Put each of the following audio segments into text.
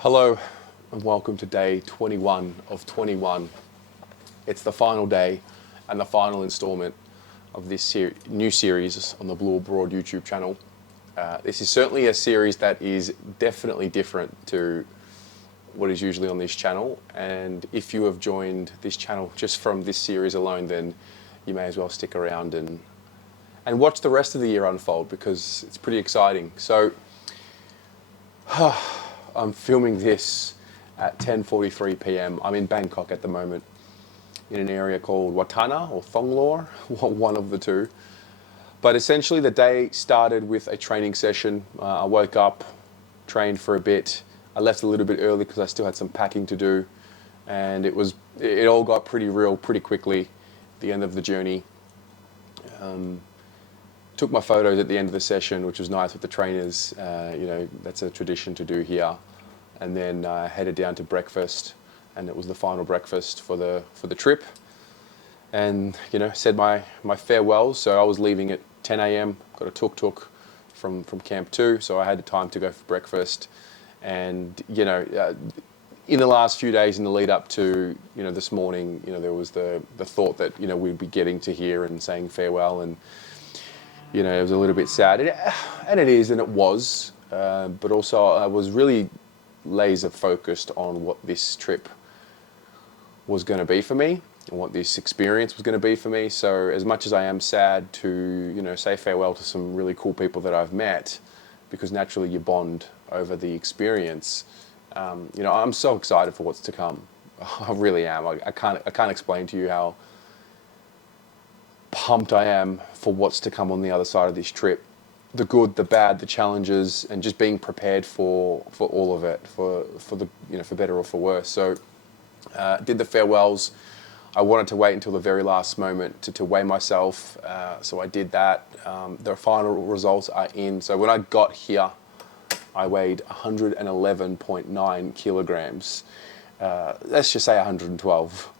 Hello and welcome to day 21 of 21. It's the final day and the final installment of this new series on the Blue Abroad YouTube channel. This is certainly a series that is definitely different to what is usually on this channel, and if you have joined this channel just from this series alone, then you may as well stick around and watch the rest of the year unfold, because it's pretty exciting. So I'm filming this at 10:43 p.m. I'm in Bangkok at the moment, in an area called Watana or Thonglor, one of the two. But essentially the day started with a training session. I woke up, trained for a bit. I left a little bit early because I still had some packing to do, and it all got pretty real pretty quickly at the end of the journey. Took my photos at the end of the session, which was nice with the trainers. That's a tradition to do here. And then headed down to breakfast, and it was the final breakfast for the trip. And said my farewells. So I was leaving at 10 a.m. Got a tuk-tuk from Camp 2, so I had time to go for breakfast. And in the last few days in the lead up to this morning, there was the thought that we'd be getting to here and saying farewell, and it was a little bit sad, and it is, and it was, but also I was really laser focused on what this trip was going to be for me and what this experience was going to be for me. So as much as I am sad to say farewell to some really cool people that I've met, because naturally you bond over the experience, I'm so excited for what's to come. I really am. I can't explain to you how pumped I am for what's to come on the other side of this trip. The good, the bad, the challenges, and just being prepared for all of it, for better or for worse. So did the farewells. I wanted to wait until the very last moment to weigh myself, so I did that. The final results are in. So when I got here, I weighed 111.9 kilograms. Let's just say 112.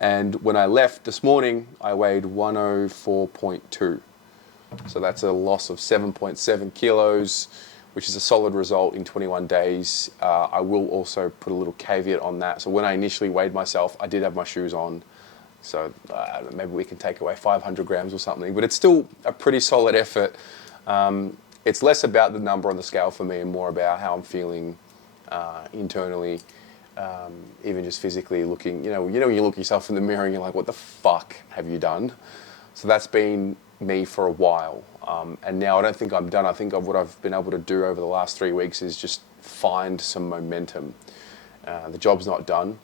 And when I left this morning, I weighed 104.2. So that's a loss of 7.7 kilos, which is a solid result in 21 days. I will also put a little caveat on that. So when I initially weighed myself, I did have my shoes on. So maybe we can take away 500 grams or something, but it's still a pretty solid effort. It's less about the number on the scale for me and more about how I'm feeling internally, even just physically looking. When you look yourself in the mirror and you're like, what the fuck have you done? So that's been me for a while, and now I don't think I'm done. I think what I've been able to do over the last 3 weeks is just find some momentum. The job's not done,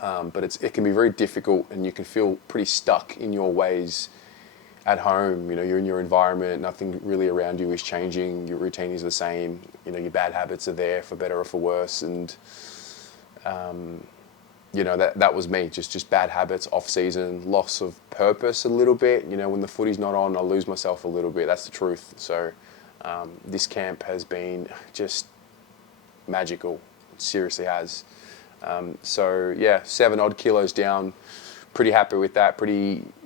but it can be very difficult, and you can feel pretty stuck in your ways at home. You're in your environment, nothing really around you is changing, your routine is the same, your bad habits are there for better or for worse, and that was me, just bad habits, off season, loss of purpose a little bit. When the footy's not on, I lose myself a little bit. That's the truth. So this camp has been just magical. It seriously has. So yeah, 7 odd kilos down. Pretty happy with that.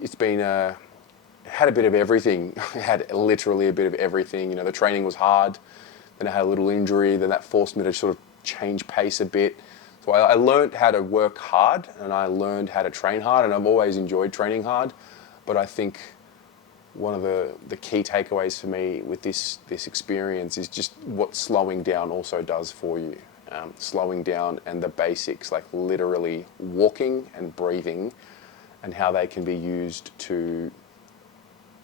It's been had a bit of everything. Had literally a bit of everything. The training was hard. Then I had a little injury. Then that forced me to sort of change pace a bit. So I learned how to work hard, and I learned how to train hard, and I've always enjoyed training hard. But I think one of the key takeaways for me with this experience is just what slowing down also does for you. Slowing down and the basics, like literally walking and breathing, and how they can be used to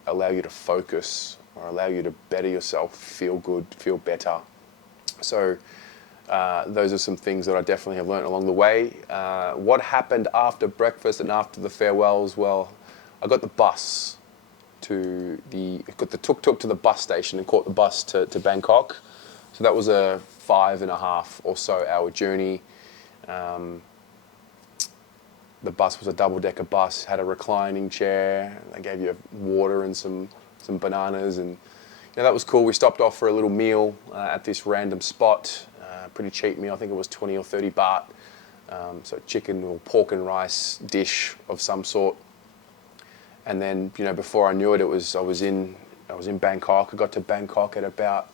allow you to focus or allow you to better yourself, feel good, feel better. So those are some things that I definitely have learned along the way. What happened after breakfast and after the farewells? Well, I got the tuk-tuk to the bus station and caught the bus to Bangkok. So that was a 5.5 or so hour journey. The bus was a double-decker bus, had a reclining chair. They gave you water and some bananas, and that was cool. We stopped off for a little meal at this random spot. Pretty cheap meal. I think it was 20 or 30 baht. So chicken or pork and rice dish of some sort. And then before I knew it, I was in Bangkok. I got to Bangkok at about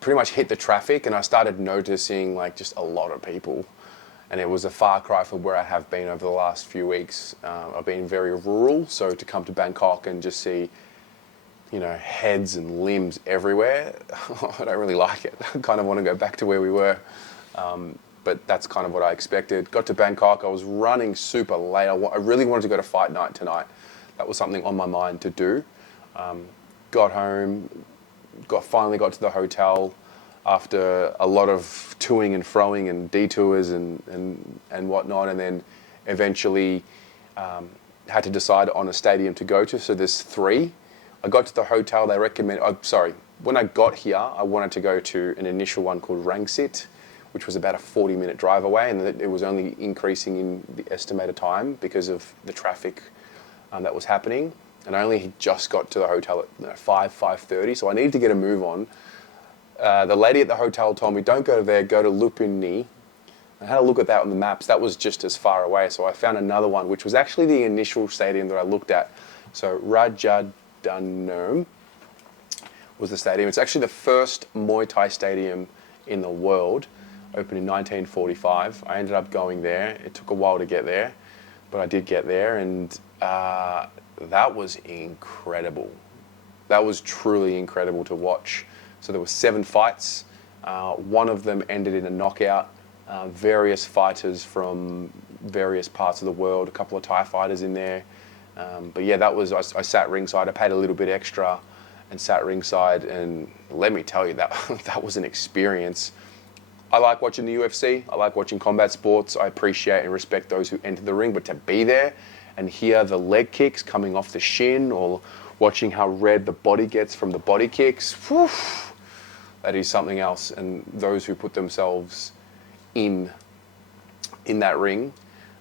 pretty much hit the traffic, and I started noticing like just a lot of people. And it was a far cry from where I have been over the last few weeks. I've been very rural, so to come to Bangkok and just see, heads and limbs everywhere, I don't really like it. I kind of want to go back to where we were. But that's kind of what I expected. Got to Bangkok, I was running super late. I really wanted to go to fight night tonight. That was something on my mind to do. Got home, finally got to the hotel after a lot of toing and froing and detours and whatnot, and then eventually had to decide on a stadium to go to. So there's 3. I got to the hotel, they recommend, when I got here, I wanted to go to an initial one called Rangsit, which was about a 40-minute drive away, and it was only increasing in the estimated time because of the traffic that was happening. And I only just got to the hotel at 5:30, so I needed to get a move on. The lady at the hotel told me, don't go there, go to Lupini. I had a look at that on the maps. That was just as far away, so I found another one, which was actually the initial stadium that I looked at. So Rajadhanam was the stadium. It's actually the first Muay Thai stadium in the world, opened in 1945. I ended up going there. It took a while to get there, but I did get there, and that was incredible. That was truly incredible to watch. So there were 7 fights. One of them ended in a knockout. Various fighters from various parts of the world, a couple of Thai fighters in there. But yeah, I sat ringside. I paid a little bit extra and sat ringside, and let me tell you, that was an experience. I like watching the UFC. I like watching combat sports. I appreciate and respect those who enter the ring, but to be there and hear the leg kicks coming off the shin, or watching how red the body gets from the body kicks, whew, that is something else. And those who put themselves in that ring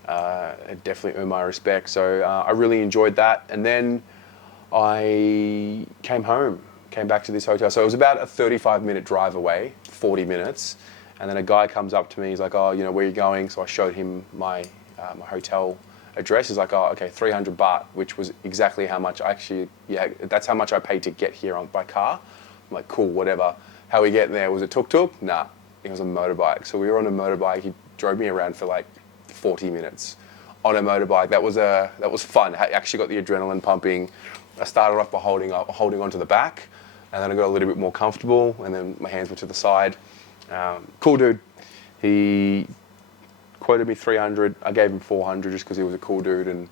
definitely earn my respect. So I really enjoyed that. And then I came back to this hotel. So it was about a 35-minute drive away, 40 minutes. And then a guy comes up to me. He's like, where are you going? So I showed him my hotel address. He's like, okay, 300 baht, which was exactly how much that's how much I paid to get here by car. I'm like, cool, whatever. How we get there? Was it tuk-tuk? Nah, it was a motorbike. So we were on a motorbike. He drove me around for like 40 minutes on a motorbike. That was fun. I actually got the adrenaline pumping. I started off by holding onto the back, and then I got a little bit more comfortable, and then my hands were to the side. Cool dude. He quoted me 300. I gave him 400 just because he was a cool dude, and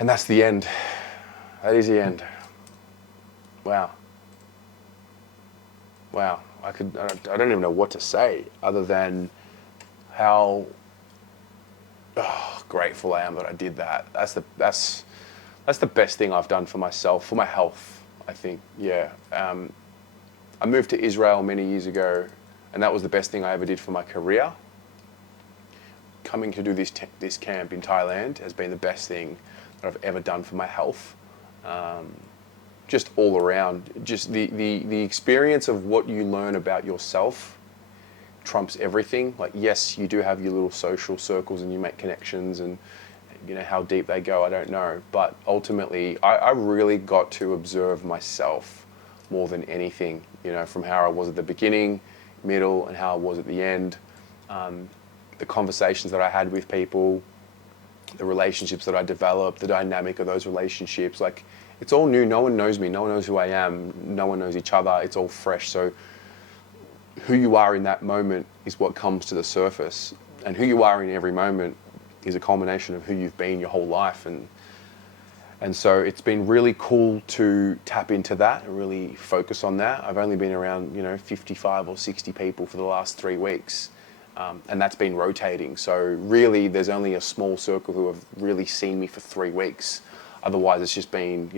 that's the end. That is the end. Wow. I don't even know what to say other than how grateful I am that I did that. That's the best thing I've done for myself, for my health, I think. Yeah. I moved to Israel many years ago, and that was the best thing I ever did for my career. Coming to do this camp in Thailand has been the best thing that I've ever done for my health. Just all around, just the experience of what you learn about yourself trumps everything. Like, yes, you do have your little social circles and you make connections, and how deep they go, I don't know. But ultimately, I really got to observe myself more than anything, from how I was at the beginning, middle, and how I was at the end. The conversations that I had with people, the relationships that I developed, the dynamic of those relationships, like, it's all new. No one knows me. No one knows who I am. No one knows each other. It's all fresh. So who you are in that moment is what comes to the surface. And who you are in every moment is a culmination of who you've been your whole life. And so it's been really cool to tap into that and really focus on that. I've only been around, 55 or 60 people for the last 3 weeks. And that's been rotating. So really, there's only a small circle who have really seen me for 3 weeks. Otherwise, it's just been,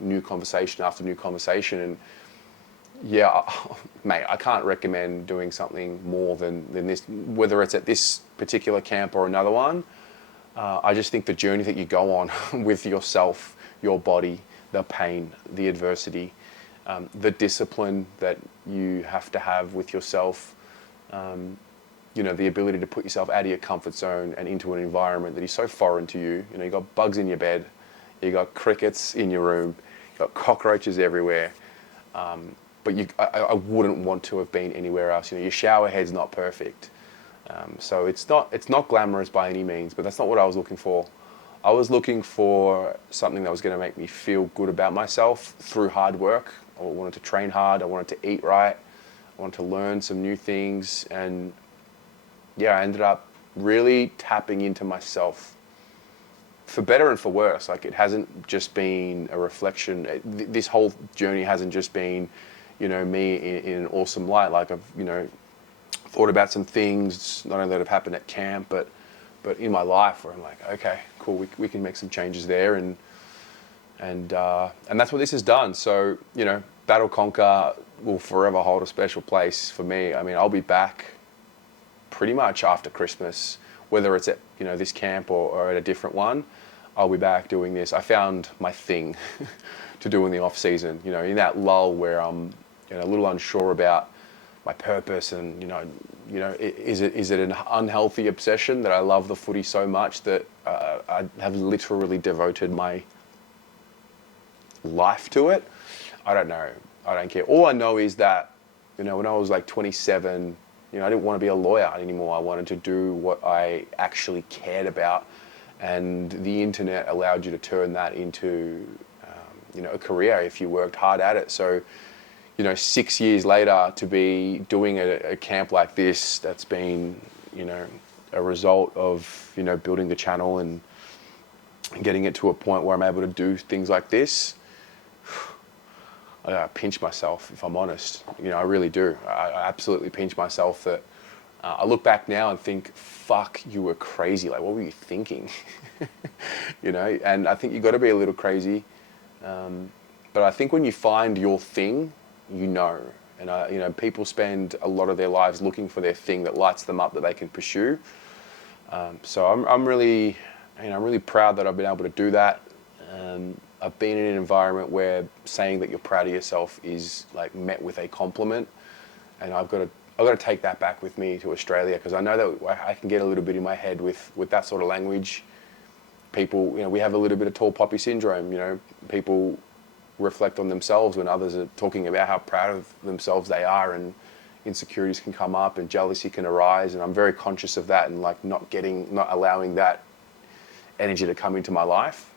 new conversation after new conversation. And yeah, mate, I can't recommend doing something more than this, whether it's at this particular camp or another one. I just think the journey that you go on with yourself, your body, the pain, the adversity, the discipline that you have to have with yourself, the ability to put yourself out of your comfort zone and into an environment that is so foreign to you. You got bugs in your bed. You got crickets in your room, you got cockroaches everywhere. but I wouldn't want to have been anywhere else. You know, your shower head's not perfect. So it's not glamorous by any means, but that's not what I was looking for. I was looking for something that was going to make me feel good about myself through hard work. I wanted to train hard. I wanted to eat right. I wanted to learn some new things. And yeah, I ended up really tapping into myself, for better and for worse. Like, it hasn't just been a reflection. This whole journey hasn't just been, you know, me in an awesome light. Like, I've, you know, thought about some things, not only that have happened at camp, but in my life, where I'm like, okay, cool, we can make some changes there, and that's what this has done. So, you know, Battle Conquer will forever hold a special place for me. I mean, I'll be back pretty much after Christmas, whether it's at, you know, this camp or at a different one. I'll be back doing this. I found my thing to do in the off season, you know, in that lull where I'm, you know, a little unsure about my purpose, and you know, is it an unhealthy obsession that I love the footy so much that I have literally devoted my life to it? I don't know. I don't care. All I know is that, you know, when I was like 27, you know, I didn't want to be a lawyer anymore. I wanted to do what I actually cared about, and the internet allowed you to turn that into, you know, a career if you worked hard at it. So, you know, 6 years later, to be doing a camp like this, that's been, you know, a result of, you know, building the channel and getting it to a point where I'm able to do things like this, I pinch myself, if I'm honest. You know, I really do. I absolutely pinch myself that I look back now and think, fuck, you were crazy. Like, what were you thinking? You know, and I think you got to be a little crazy. But I think when you find your thing, you know, and you know, people spend a lot of their lives looking for their thing that lights them up, that they can pursue. So I'm really, you know, I'm really proud that I've been able to do that. I've been in an environment where saying that you're proud of yourself is like met with a compliment, and I've got to take that back with me to Australia, because I know that I can get a little bit in my head with that sort of language. People, you know, we have a little bit of tall poppy syndrome. You know, people reflect on themselves when others are talking about how proud of themselves they are, and insecurities can come up and jealousy can arise, and I'm very conscious of that, and like not allowing that energy to come into my life.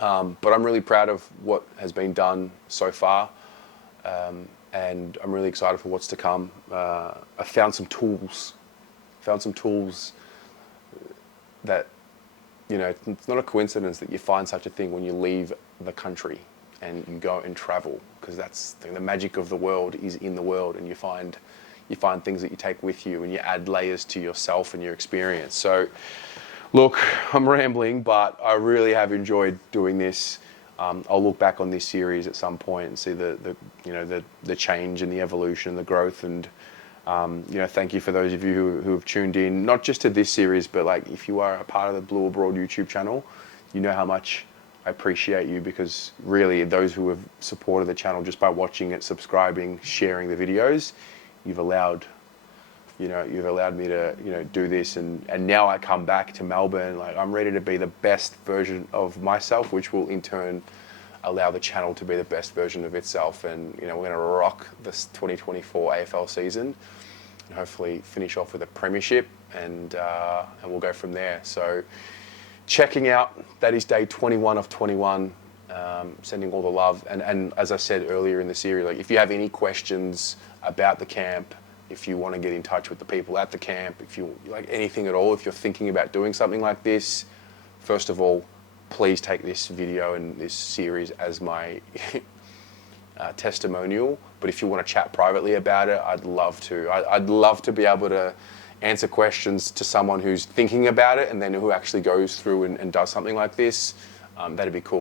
But I'm really proud of what has been done so far, and I'm really excited for what's to come. I found some tools that, you know, it's not a coincidence that you find such a thing when you leave the country and you go and travel, because that's the magic of the world is in the world, and you find things that you take with you, and you add layers to yourself and your experience. So look, I'm rambling, but I really have enjoyed doing this. I'll look back on this series at some point and see the change and the evolution and the growth. And you know, thank you for those of you who have tuned in, not just to this series, but like if you are a part of the Blue Abroad YouTube channel, you know how much I appreciate you, because really those who have supported the channel just by watching it, subscribing, sharing the videos, you've allowed me to, you know, do this, and now I come back to Melbourne, like I'm ready to be the best version of myself, which will in turn allow the channel to be the best version of itself. And you know, we're going to rock this 2024 AFL season and hopefully finish off with a premiership, and we'll go from there. So checking out, that is day 21 of 21, sending all the love, and as I said earlier in the series, like if you have any questions about the camp, if you want to get in touch with the people at the camp, if you like anything at all, if you're thinking about doing something like this, first of all, please take this video and this series as my testimonial. But if you want to chat privately about it, I'd love to. I'd love to be able to answer questions to someone who's thinking about it and then who actually goes through and does something like this. That'd be cool.